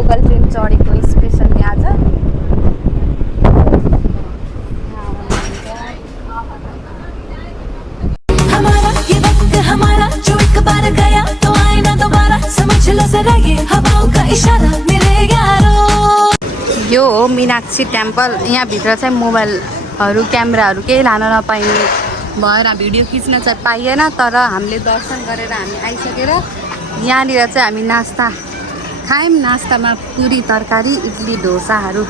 Local train चढेको specially आज। हमारा ये वक्त हमारा जो एक बार गया तो आए ना दोबारा, समझ लो जरा ये हवाओं का इशारा मेरे यारों। यो हो मीनाक्षी टेम्पल। यहाँभित्र चाहिँ मोबाइलहरू क्यामेराहरू केही लान नपाइने भएर भिडियो खिच्न चाहिँ पाइएन। तर हामीले दर्शन गरेर हामी आइसकेर यहाँनिर चाहिँ हामी नास्ता खायौँ। नास्तामा पुरी तरकारी इडली डोसाहरू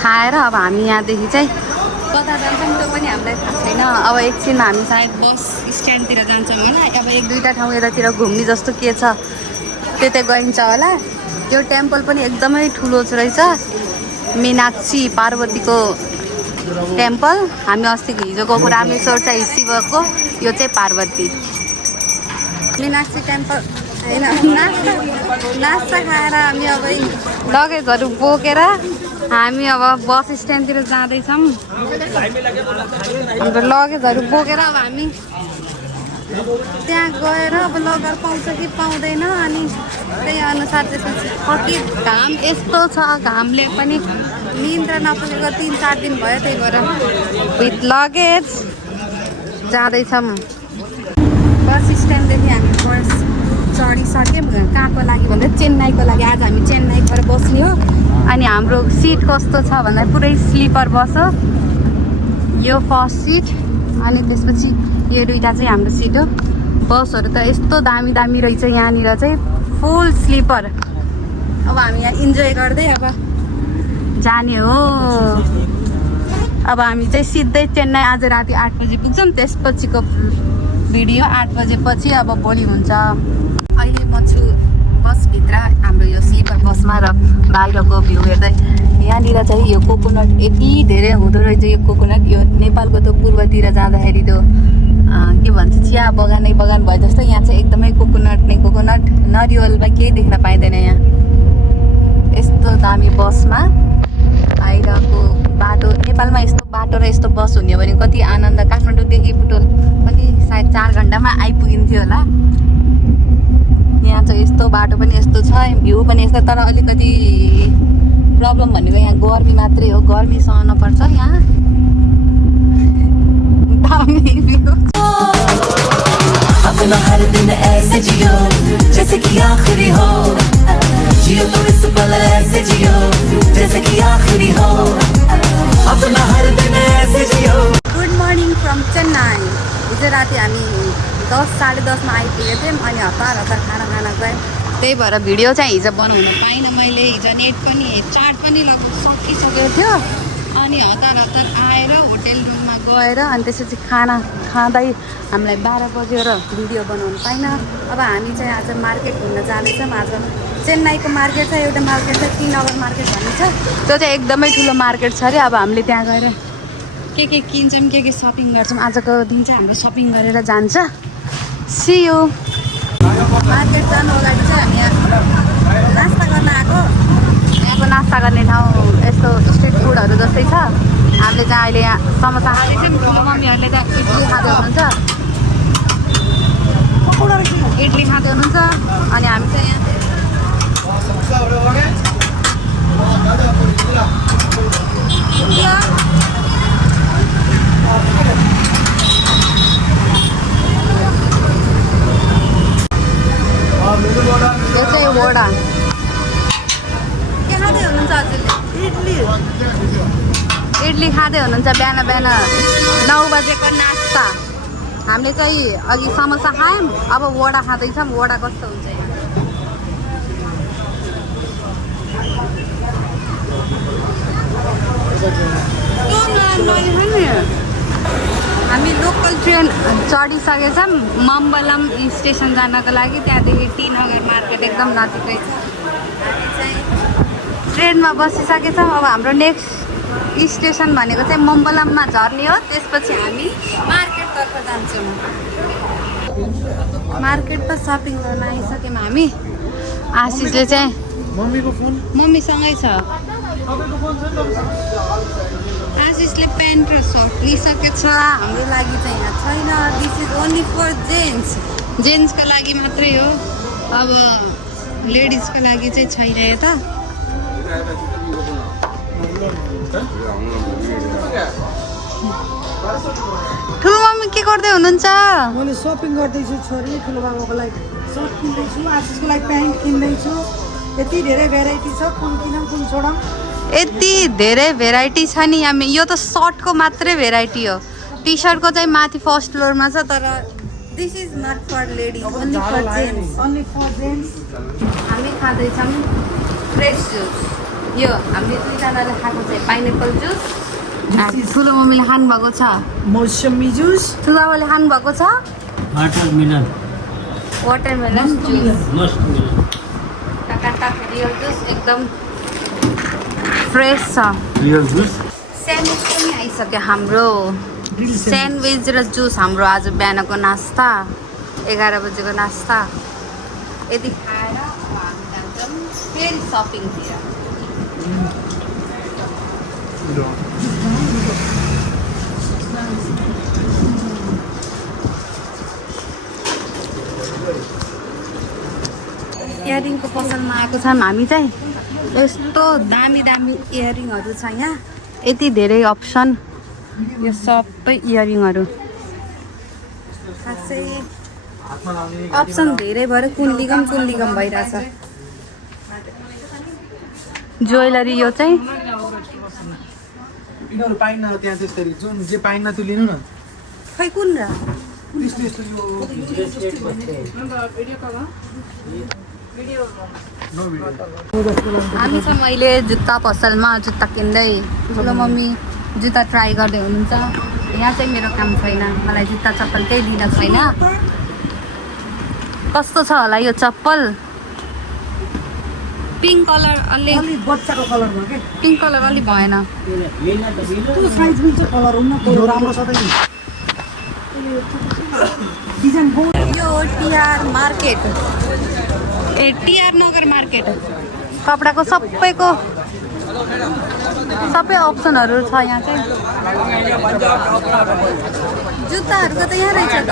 खाएर अब हामी यहाँदेखि चाहिँ कता जान्छौँ त्यो पनि हामीलाई थाहा छैन। अब एकछिनमा हामी सायद बस स्ट्यान्डतिर जान्छौँ होला। अब एक दुईवटा ठाउँ यतातिर घुम्ने जस्तो के छ त्यतै गइन्छ होला। यो टेम्पल पनि एकदमै ठुलो रहेछ, मीनाक्षी पार्वतीको टेम्पल। हामी अस्तिको हिजो गएको रामेश्वर चाहिँ शिवको, यो चाहिँ पार्वती। मीनाक्षी टेम्पल होइन, नास्ता खाएर हामी अब लगेजहरू बोकेर हामी अब बस स्ट्यान्डतिर जाँदैछौँ। हाम्रो लगेजहरू बोकेर अब हामी त्यहाँ गएर अब लगेर पाउँछ कि पाउँदैन, अनि त्यही अनुसार त्यसपछि कति घाम यस्तो छ, घामले पनि निन्द्रा नपुगेको 3-4 दिन भयो। त्यही भएर विथ लगेज जाँदैछौँ। बस स्ट्यान्डदेखि हामी बस चढिसक्यौँ। कहाँको लागि भन्दा चेन्नाईको लागि। आज हामी चेन्नाईबाट बस्ने हो। अनि हाम्रो सिट कस्तो छ भन्दा पुरै स्लिपर बस हो। यो फर्स्ट सिट, अनि त्यसपछि यो दुईवटा चाहिँ हाम्रो सिट हो। बसहरू त यस्तो दामी दामी रहेछ यहाँनिर चाहिँ, फुल स्लिपर। अब हामी यहाँ इन्जोय गर्दै अब जाने हो। अब हामी चाहिँ सिधै चेन्नई आज राति 8 बजी पुग्छौँ। त्यसपछिको भिडियो 8 बजेपछि अब भोलि हुन्छ। अहिले म छु बसभित्र, हाम्रो यो स्लिपर बसमा, र बाहिरको भ्यू हेर्दै यहाँनिर चाहिँ यो कोकोनट यति धेरै हुँदो रहेछ। यो कोकोनट यो नेपालको त पूर्वतिर जाँदाखेरि त्यो के भन्छ चिया बगानै बगान भयो जस्तो, यहाँ चाहिँ एकदमै कोकोनट नै कोकोनट, नरिवलमा केही देख्न पाइँदैन यहाँ। यस्तो दामी बसमा बाहिरको बाटो, नेपालमा यस्तो बाटो र यस्तो बस हुने भने कति आनन्द। काठमाडौँदेखि बुटोल पनि सायद 4 घन्टामा आइपुगिन्थ्यो होला। यहाँ चाहिँ यस्तो बाटो पनि यस्तो छ, भ्यू पनि यस्तो। तर अलिकति प्रब्लम भनेको यहाँ गर्मी मात्रै हो, गर्मी सहन पर्छ यहाँ। दामी भ्यू। अपना हर दिन ऐसे जियो जैसे कि आखिरी हो, जियो तो इस पल ऐसे जियो जैसे कि आखिरी हो, अपना हर दिन ऐसे Jio. Good morning from Chennai. हिजो राति हामी 10-10:30 आइपुगेको थियौँ। अनि हतार खाना खाना गयौँ। त्यही भएर भिडियो चाहिँ हिजो बनाउन पाइनँ मैले। हिजो नेट पनि चार्ज पनि लगभग सकिसकेको थियो। अनि हतार आएर होटेल रुममा गएर अनि त्यसपछि खाना खाँदै हामीलाई 12 बज्यो र भिडियो बनाउनु पाइनँ। अब हामी चाहिँ आज मार्केट घुम्न जाँदैछौँ। आज चेन्नईको मार्केट छ, एउटा मार्केट छ टी नगर मार्केट भन्ने छ, त्यो चाहिँ एकदमै ठुलो मार्केट छ अरे। अब हामीले त्यहाँ गएर के किन्छौँ, के सपिङ गर्छौँ। आजको दिन चाहिँ हाम्रो सपिङ गरेर जान्छ। C you. मार्केट जानु अगाडि चाहिँ हामी यहाँ नास्ता गर्न आएको। यहाँको नास्ता गर्ने ठाउँ यस्तो स्ट्रिट फुडहरू जस्तै छ। हामीले चाहिँ अहिले यहाँ समोसा खाँदैछौँ। ठुलो मम्मीहरूले त इडली खाँदै हुनुहुन्छ, इडली खाँदै हुनुहुन्छ। अनि हामी चाहिँ यहाँ यो चाहिँ वडा के खाँदै हुनुहुन्छ हजुरले? इडली खाँदै हुनुहुन्छ बिहान 9 बजेको नास्ता। हामीले चाहिँ अघि समोसा खायौँ, अब वडा खाँदैछौँ। वडा कस्तो हुन्छ हामी लोकल ट्रेन चढिसकेछौँ मम्बलम स्टेसन जानको लागि। त्यहाँदेखि टी नगर मार्केट एकदम नजिकै छ। हामी चाहिँ ट्रेनमा बसिसकेछौँ। अब हाम्रो नेक्स्ट स्टेसन भनेको चाहिँ मम्बलममा झर्ने हो। त्यसपछि हामी मार्केटतर्फ जान्छौँ। मार्केट त सपिङ गर्न आइसक्यौँ हामी। आशिषले चाहिँ मम्मीसँगै छ। आशिषले प्यान्ट र सर्ट लिइसकेको छ। हाम्रो लागि चाहिँ यहाँ छैन। दिस इज ओन्ली फर जेन्ट्सको लागि मात्रै हो। अब लेडिजको लागि चाहिँ छैन यता। ठुलो मम्मी के गर्दै हुनुहुन्छ? मैले सपिङ गर्दैछु छोरी ठुलो बाबाको लागि सर्ट किन्दैछु आशिषको लागि प्यान्ट किन्दैछु यति धेरै भेराइटी छ कुन किनौँ कुन छोडौँ यति धेरै भेराइटी छ नि हामी यो त सर्टको मात्रै भेराइटी हो टी सर्टको चाहिँ माथि फर्स्ट फ्लोरमा छ तर this is not for ladies only for gents only for gents हामी खाँदैछौँ फ्रेस जुस यो हामीले दुईजनाले खाएको चाहिँ पाइनएप्पल जुस ठुलो मम्मीले खानुभएको छ मौसमी जुस ठुलो बाबाले खानुभएको छ वाटरमेलन वाटरमेलन जुस मस्टमेलन टकाटक रियल जुस एकदम फ्रेस छ रियल जुस स्यान्डविच पनि आइसक्यो हाम्रो स्यान्डविच र जुस हाम्रो आज बिहानको नास्ता 11 बजेको नास्ता यति खाएर अब हामी जान्छौँ फेरि सपिङतिर इयरिङको पसलमा आएको छौँ हामी चाहिँ यस्तो दामी दामी इयरिङहरू छ यहाँ यति धेरै अप्सन यो सबै इयरिङहरू खासै अप्सन धेरै भएर कुन्लिगम भइरहेछ ज्वेलरी यो चाहिँ यिनीहरू पाइन्न त्यहाँ त्यसरी जुन जे पाइन्न त्यो लिनु न खै कुन र यस्तो यस्तो यो हामी चाहिँ मैले जुत्ता पसलमा जुत्ता किन्दै ठुलो मम्मी जुत्ता ट्राई गर्दै हुनुहुन्छ यहाँ चाहिँ मेरो काम छैन मलाई जुत्ता चप्पल केही दिन छैन कस्तो छ होला यो चप्पल पिङ्क कलर अलि अलि बच्चाको कलरमा के पिङ्क कलर अलि भएन त्यो साइज मिल्छ कलर हुन्न त्यो राम्रो छ त नि डिजाइन बहुत यो टिआर मार्केट ए टिआर नगर मार्केट कपडाको सबै अप्सनहरू छ यहाँ चाहिँ जुत्ताहरूको त यहाँ रहेछ त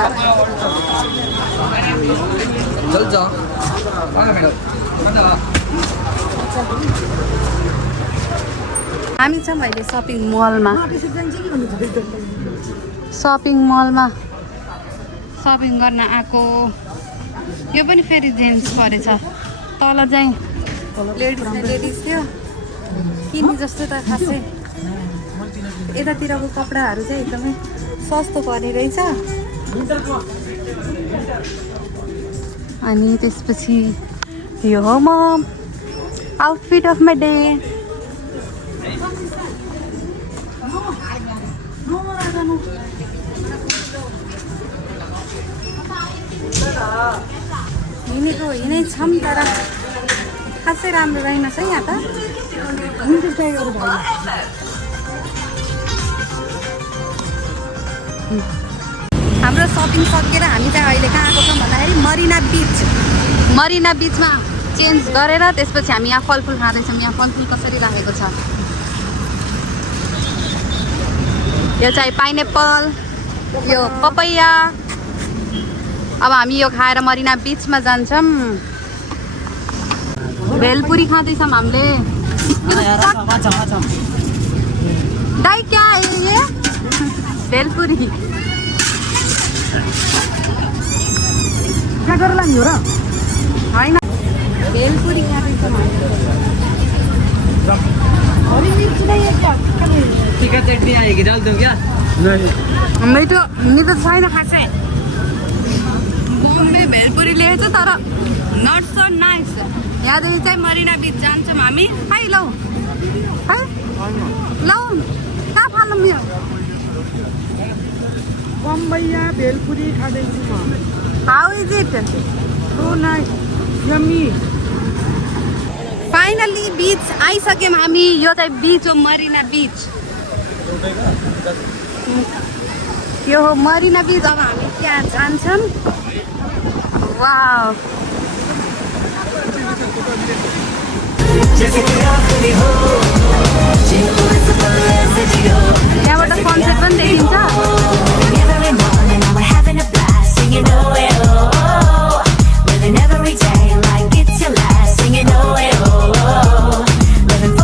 हामी छौँ अहिले सपिङ मलमा सपिङ गर्न आएको यो पनि फेरि जेन्ट्स परेछ तल चाहिँ लेडिज थियो किन्ने जस्तो त खासै यतातिरको कपडाहरू चाहिँ एकदमै सस्तो पर्ने रहेछ अनि त्यसपछि यो हो म आउटफिट अफ माई डे हिँडै छौँ तर खासै राम्रो रहेनछ है यहाँ त हाम्रो सपिङ सकेर हामी चाहिँ अहिले कहाँ आएको छौँ भन्दाखेरि मरिना बिचमा चेन्ज गरेर त्यसपछि हामी यहाँ फलफुल खाँदैछौँ यहाँ फलफुल कसरी राखेको छ यो चाहिँ पाइनएप्पल यो पपैया अब हामी यो खाएर मरिना बिचमा जान्छौँ भेलपुरी खाँदैछौँ हामीले दाइ क्या है ये भेलपुरी क्या गरेर लाने हो र होइन भेलपुरी खाँदैछौँ हरी मिर्च नहीं है क्या तीखा चटनी आएगी डाल दूं क्या मिठो छैन खासै मम्मीले भेलपुरी ल्याएछ तर नट सो नाइस यहाँदेखि चाहिँ मरिना बिच जान्छौँ हामी है लौ है लौ कहाँ फाल्नु यो बम्बईया भेलपुरी खाँदैछु म how is it so nice yummy finally beach आइसक्यौँ हामी यो चाहिँ बिच हो मरिना बिच यो हो मरिना बिच अब हामी त्यहाँ जान्छौँ वाउ त्यहाँबाट सनसेट पनि देखिन्छ Living every day like it's your last, and you know it. Living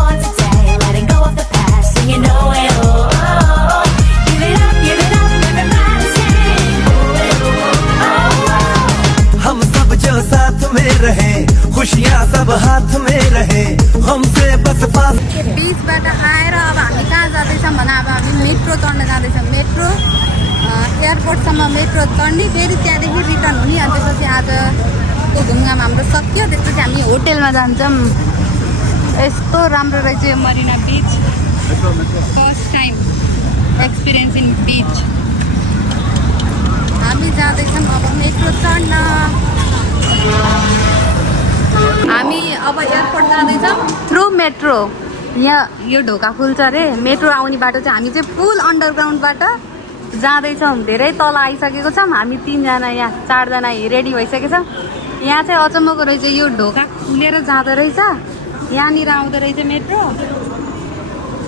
बिचबाट आएर अब हामी कहाँ जाँदैछौँ भने अब हामी मेट्रो चढ्न जाँदैछौँ। मेट्रो एयरपोर्टसम्म मेट्रो चढ्ने, फेरि त्यहाँदेखि रिटर्न हुने। अनि त्यसपछि आजको घुमघाम हाम्रो सक्यो। त्यसपछि हामी होटेलमा जान्छौँ। यस्तो राम्रो रहेछ यो Marina beach. First time experience in beach. हामी जाँदैछौँ अब मेट्रो चढ्न। हामी अब एयरपोर्ट जाँदैछौँ थ्रु मेट्रो। यहाँ यो ढोका खुल्छ अरे। मेट्रो आउने बाटो चाहिँ हामी चाहिँ फुल अन्डरग्राउन्डबाट जाँदैछौँ। धेरै तल आइसकेको छौँ हामी। 3 जना यहाँ 4 जना रेडी भइसकेको छौँ। यहाँ चाहिँ अचम्मको रहेछ, यो ढोका खुलेर जाँदो रहेछ। यहाँनिर आउँदो रहेछ मेट्रो।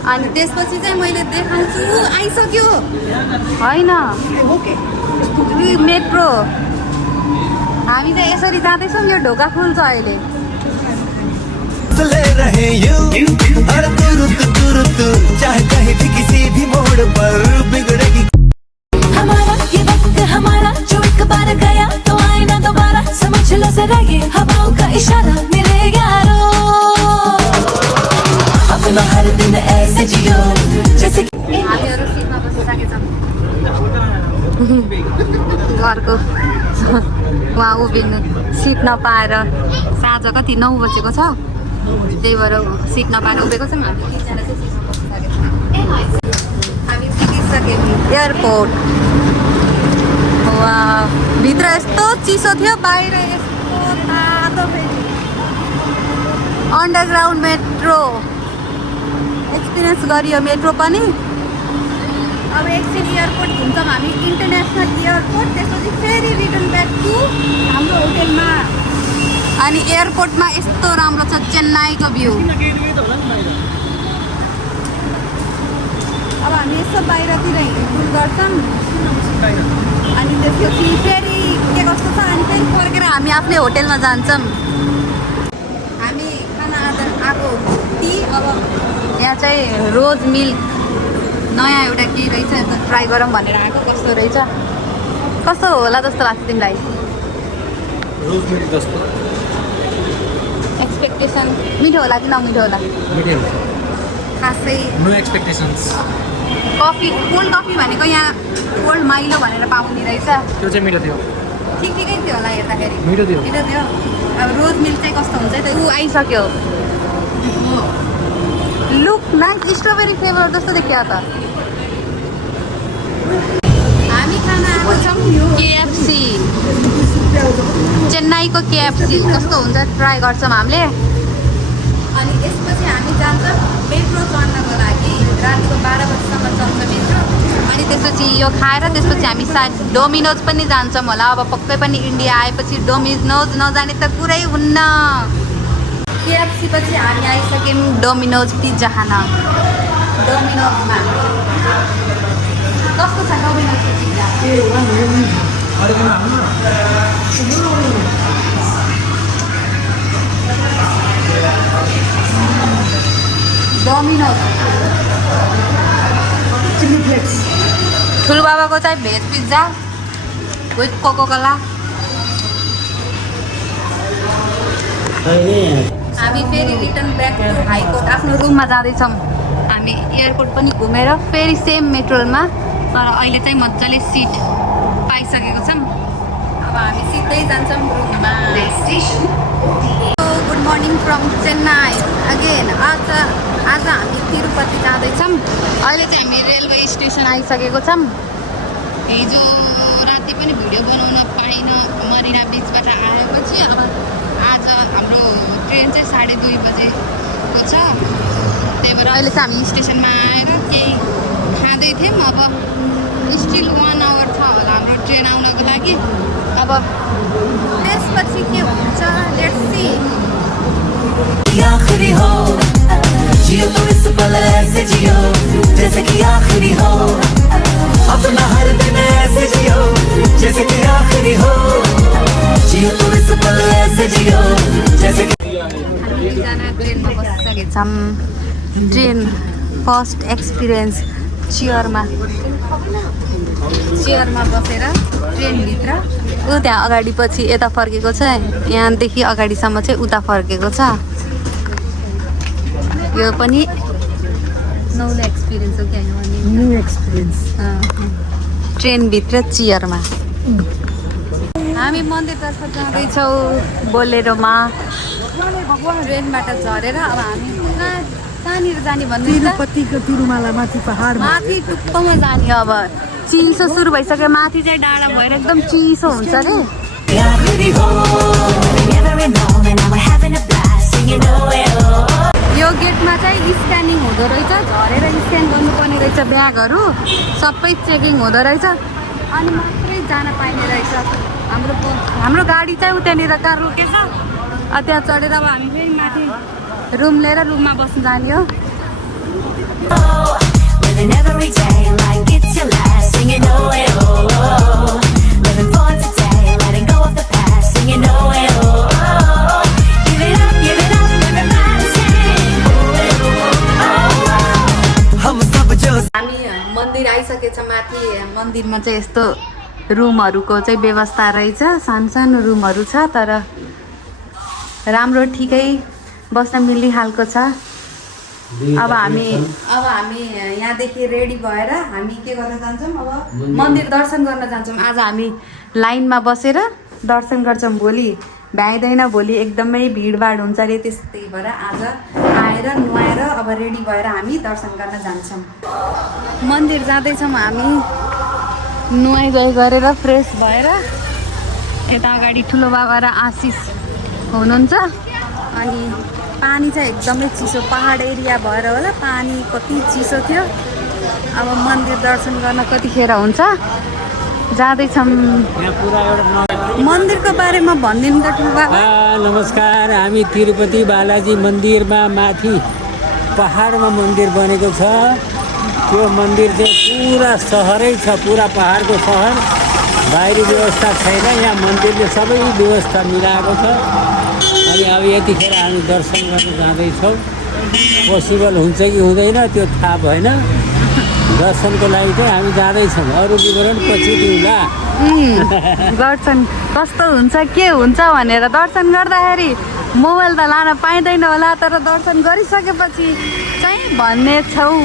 अनि त्यसपछि चाहिँ मैले देखाउँछु। आइसक्यो होइन मेट्रो। हामी चाहिँ यसरी जाँदैछौँ। यो ढोका खुल्छ अहिले। ले रहे यूं हर तुरुत चाहे कहीं भी किसी भी मोड़ पर बिगड़ेगी। हमारा ये वक्त हमारा जो एक बार गया तो आए ना दोबारा। समझ लो जरा ये हवाओं का इशारा मेरे यारो। अपना हर दिन ऐसे जियो जैसे हामीहरू सिटमा बसिसकेका छौँ। घरको उहाँ उभिनु सिट नपाएर साँझ कति 9 बजेको छ। त्यही भएर सिट नपाएर उभिएको छौँ। हामी 3 जना चाहिँ सिटमा बसिसकेका छौँ। हामी पुगिसक्यौँ एयरपोर्ट। वा भित्र यस्तो चिसो थियो, बाहिर यस्तो तातो। फेरि अन्डरग्राउन्ड मेट्रो एक्सपिरियन्स गरियो मेट्रो पनि। अब एकछिन एयरपोर्ट घुम्छौँ हामी, इन्टरनेसनल एयरपोर्ट। त्यसपछि फेरि रिटर्न ब्याक टु हाम्रो होटेलमा। अनि एयरपोर्टमा यस्तो राम्रो छ चेन्नाईको भ्यू। अब हामी यसो बाहिरतिर हिँडडुल गर्छौँ। अनि त्यसपछि फेरि के कस्तो छ अनि फेरि फर्केर हामी आफ्नै होटेलमा जान्छौँ। हामी खाना आएको टी। अब यहाँ चाहिँ रोज मिल्क नयाँ एउटा के रहेछ ट्राई गरौँ भनेर आएको। कस्तो रहेछ, कस्तो होला जस्तो लाग्छ तिमीलाई? रोज मिल्क जस्तो एक्सपेक्टेसन मिठो होला कि नमिठो होला? मिठो खासै no expectations. Coffee cold coffee भनेको यहाँ कोल्ड माइलो भनेर पाउने रहेछ। त्यो चाहिँ मिठो थियो, ठिकै थियो होला हेर्दाखेरि। मिठो थियो। मिठो थियो। अब रोज मिल्क चाहिँ कस्तो हुन्छ त? ऊ आइसक्यो। लुक नाइस, स्ट्रबेरी फ्लेभर जस्तो देखियो त। हामी खाना आएको छौँ केएफसी। चेन्नाईको केएफसी कस्तो हुन्छ ट्राई गर्छौँ हामीले। अनि यसपछि हामी जान्छौँ मेट्रो चढ्नको लागि। रातिको 12 बजीसम्म चल्छ मेट्रो। अनि त्यसपछि यो खाएर त्यसपछि हामी सायद डोमिनोज पनि जान्छौँ होला। अब पक्कै पनि इन्डिया आएपछि डोमिनोज नजाने त कुरै हुन्न। केएफसी पछि हामी आइसक्यौँ डोमिनोज पिज्जा खान। डोमिनोजमा कस्तो छ डोमिनोजको पिज्जा? Domino's chilli flakes. ठुलोबाबाको चाहिँ भेज पिज्जा विथ कोकोकोला। हामी फेरि रिटर्न ब्याक टु हाइकोर्ट आफ्नो रुममा जाँदैछौँ। हामी एयरपोर्ट पनि घुमेर फेरि सेम मेट्रोलमा, तर अहिले चाहिँ मजाले सिट पाइसकेको छौँ। अब हामी सिधै जान्छौँ रुममा। Good morning from Chennai again. आज हामी तिरुपति जाँदैछौँ। अहिले चाहिँ हामी रेलवे स्टेसन आइसकेको छौँ। हिजो राति पनि भिडियो बनाउन पाइनँ मरिना बिचबाट आएपछि। अब आज हाम्रो ट्रेन चाहिँ 2:30 बजेको छ। त्यही भएर अहिले चाहिँ हामी स्टेसनमा आएर केही खाँदै थियौँ। अब स्टिल 1 आवर छ होला हाम्रो ट्रेन आउनको लागि। अब त्यसपछि के हुन्छ लेट्स सी। आखिरी हो जियो तो इस पल ऐसे जियो जैसे कि आखिरी हो। अपना हर दिन ऐसे जियो जैसे कि आखिरी हो। जियो तो इस पल ऐसे जियो जैसे कि ट्रेनमा बसिसकेको छौँ। ट्रेन फर्स्ट एक्सपिरियन्स चेयरमा बसेर ट्रेनभित्र। ऊ त्यहाँ अगाडि पछि यता फर्केको छ। यहाँदेखि अगाडिसम्म चाहिँ उता फर्केको छ। यो पनि नौलो एक्सपिरियन्स हो क्या यो न्यू एक्सपिरियन्स। ट्रेनभित्र चियरमा हामी मन्दिरतर्फ जाँदैछौँ बोलेरोमा। ट्रेनबाट झरेर अब हामी कहाँनिर जाने भन्नु तिरुपतिको तिरुमाला माथि पहाडमा। माथि टुप्पोमा जाने। अब चिसो सुरु भइसक्यो, माथि चाहिँ डाँडा भएर एकदम चिसो हुन्छ अरे। यो गेटमा चाहिँ स्क्यानिङ हुँदो रहेछ, झरेर स्क्यान गर्नुपर्ने रहेछ ब्यागहरू, सबै चेकिङ हुँदो रहेछ अनि मात्रै जान पाइने रहेछ। हाम्रो गाडी चाहिँ उतानिर कार रोकेछ, त्यहाँ चढेर अब हामी फेरि माथि रुम लिएर रुममा बस्न जाने हो। हामी मन्दिर आइसकेछ माथि। मन्दिरमा चाहिँ यस्तो रुमहरूको चाहिँ व्यवस्था रहेछ, सानो सानो रुमहरू छ, तर राम्रो ठिकै बस्न मिल्ने खालको छ। अब हामी यहाँदेखि रेडी भएर हामी के गर्न जान्छौँ, अब मन्दिर दर्शन गर्न जान्छौँ। आज हामी लाइनमा बसेर दर्शन गर्छौँ। भोलि भ्याइँदैन, भोलि एकदमै भिडभाड हुन्छ अरे, त्यस्तै भएर आज आएर नुहाएर अब रेडी भएर हामी दर्शन गर्न जान्छौँ। मन्दिर जाँदैछौँ हामी नुहाइधुवाइ गरेर फ्रेस भएर। यता अगाडि ठुलो बाबा र आशिष हुनुहुन्छ अनि पानी चाहिँ एकदमै चिसो, पहाड एरिया भएर होला पानी कति चिसो थियो। अब मन्दिर दर्शन गर्न कतिखेर हुन्छ, जाँदैछौँ। मन्दिरको बारेमा भनिदिनु त ठुलो बाबा। नमस्कार, हामी तिरुपति बालाजी मन्दिरमा माथि पहाडमा मन्दिर बनेको छ। त्यो मन्दिर चाहिँ पुरा सहरै छ, पुरा पहाडको सहर, बाहिरी व्यवस्था छैन। यहाँ मन्दिरले सबै व्यवस्था मिलाएको छ। अनि अब यतिखेर हामी दर्शन गर्न जाँदैछौँ। पोसिबल हुन्छ कि हुँदैन त्यो थाहा भएन। दर्शनको लागि चाहिँ हामी जाँदैछौँ, अरू विवरण पछि दिउँला। दर्शन कस्तो हुन्छ के हुन्छ भनेर दर्शन गर्दाखेरि मोबाइल त लान पाइँदैन होला, तर दर्शन गरिसकेपछि चाहिँ भन्ने छौँ।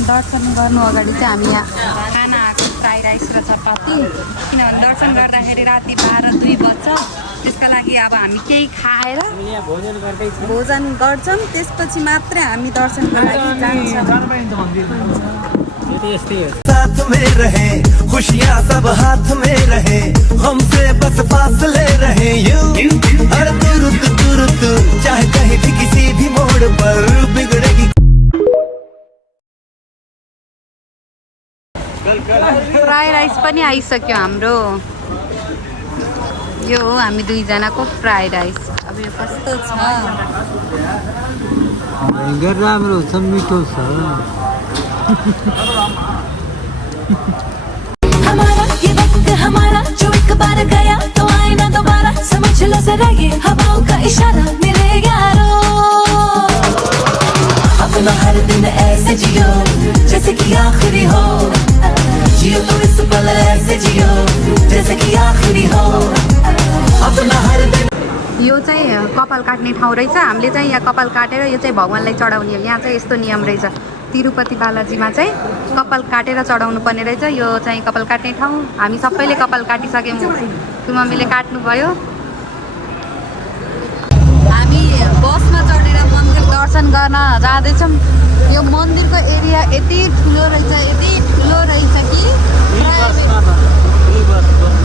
दर्शन गर्नु अगाडि चाहिँ हामी यहाँ खाना आएको फ्राई राइस र चपाती, किनभने दर्शन गर्दाखेरि राति 12-2 बज्छ। त्यसका लागि अब हामी केही खाएर भोजन गर्छौँ, त्यसपछि मात्रै हामी दर्शनको लागि जान्छौँ। साथ में रहे खुशियाँ सब हाथ में रहे, हमसे बस फासले रहे यूं हर तुरुत चाहे कहीं भी किसी भी मोड़ पर बिगड़ेगी। फ्राई राइस पनि आइसक्यो हाम्रो। यो हो हामी दुईजनाको फ्राई राइस। अब यो कस्तो छ, राम्रो छ, मिठो छ। हमारा ये वक्त हमारा जो एक बार गया तो आए ना दोबारा, समझ लो जरा ये हवाओं का इशारा मेरे यारो। अपना हर दिन ऐसे जियो जैसे कि आखिरी हो, जियो तो इस पल ऐसे जियो जैसे कि आखिरी हो। अपना हर दिन यो चाहिँ कपाल काट्ने ठाउँ रहेछ। हामीले चाहिँ यहाँ कपाल काटेर यो चाहिँ भगवान्लाई चढाउने हो। यहाँ चाहिँ यस्तो नियम रहेछ, तिरुपति बालाजीमा चाहिँ कपाल काटेर चढाउनु पर्ने रहेछ। यो चाहिँ कपाल काट्ने ठाउँ। हामी सबैले कपाल काटिसक्यौँ, त्यो मम्मीले काट्नुभयो। हामी बसमा चढेर मन्दिर दर्शन गर्न जाँदैछौँ। यो मन्दिरको एरिया यति ठुलो रहेछ कि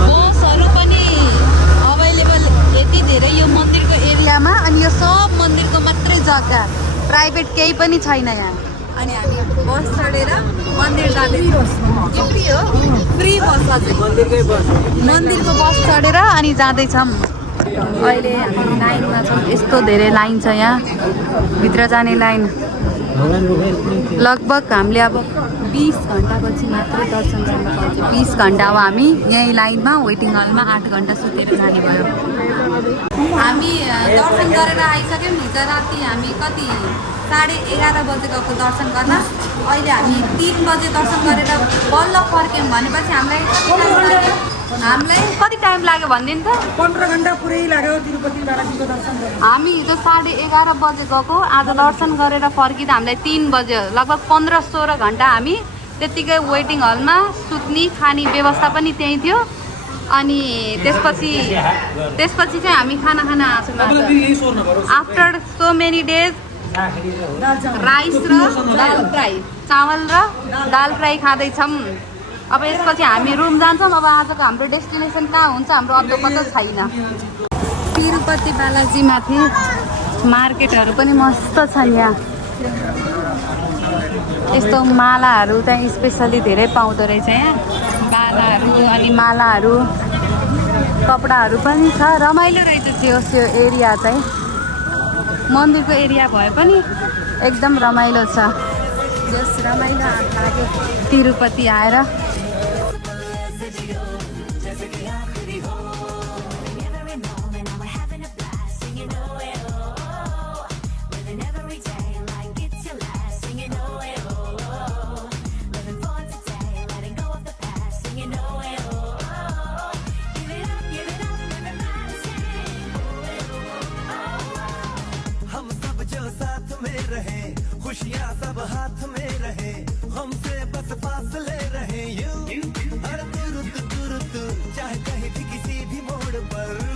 बसहरू पनि अभाइलेबल यति धेरै यो मन्दिरको एरियामा। अनि यो सब मन्दिरको मात्रै जग्गा, प्राइभेट केही पनि छैन यहाँ। अनि हामी बस चढेर मन्दिर जाँदैछौँ। फ्री हो, फ्री बस चाहिँ मन्दिरको बस चढेर अनि जाँदैछौँ। अहिले हामी लाइनमा छौँ, यस्तो धेरै लाइन छ यहाँ, भित्र जाने लाइन। लगभग हामीले अब 20 घन्टापछि मात्र दर्शन गर्न पाउँछ। 20 घन्टा अब हामी यहीँ लाइनमा वेटिङ हलमा 8 घन्टा सुतेर जाने भयो। हामी दर्शन गरेर आइसक्यौँ। हिजो राति हामी कति 11:30 बजे गएको दर्शन गर्न। अहिले हामी 3 बजे दर्शन गरेर बल्ल फर्क्यौँ भनेपछि हामीलाई हामीलाई कति टाइम लाग्यो भनिदिनु त 15 घन्टा पुरै लाग्यो तिरुपति बालाजीको दर्शन गर्नु। हामी हिजो 11:30 बजे गएको, आज दर्शन गरेर फर्किँदा हामीलाई 3 बज्यो। लगभग 15-16 घन्टा हामी त्यतिकै वेटिङ हलमा सुत्ने खाने व्यवस्था पनि त्यहीँ थियो। अनि त्यसपछि चाहिँ हामी खाना खान आएको। After so many days rice र दाल फ्राई, चावल र दाल फ्राई खाँदैछौँ। अब यसपछि हामी रुम जान्छौँ। अब आजको हाम्रो डेस्टिनेसन कहाँ हुन्छ हाम्रो अत्तो पत्तो छैन। तिरुपति बालाजी माथि मार्केटहरू पनि मस्त छन् यहाँ। यस्तो मालाहरू चाहिँ स्पेसली धेरै पाउँदो रहेछ यहाँ। बालाहरू अनि मालाहरू कपडाहरू पनि छ। रमाइलो रहेछ त्यो एरिया चाहिँ। मन्दिरको एरिया भए पनि एकदम रमाइलो छ। जस रमाइलो लाग्यो तिरुपति आएर। खुशियाँ सब हाथ में रहे, हमसे बस फासले रहे यूं हर तुरुत तुरुत चाहे कहीं भी किसी भी मोड़ पर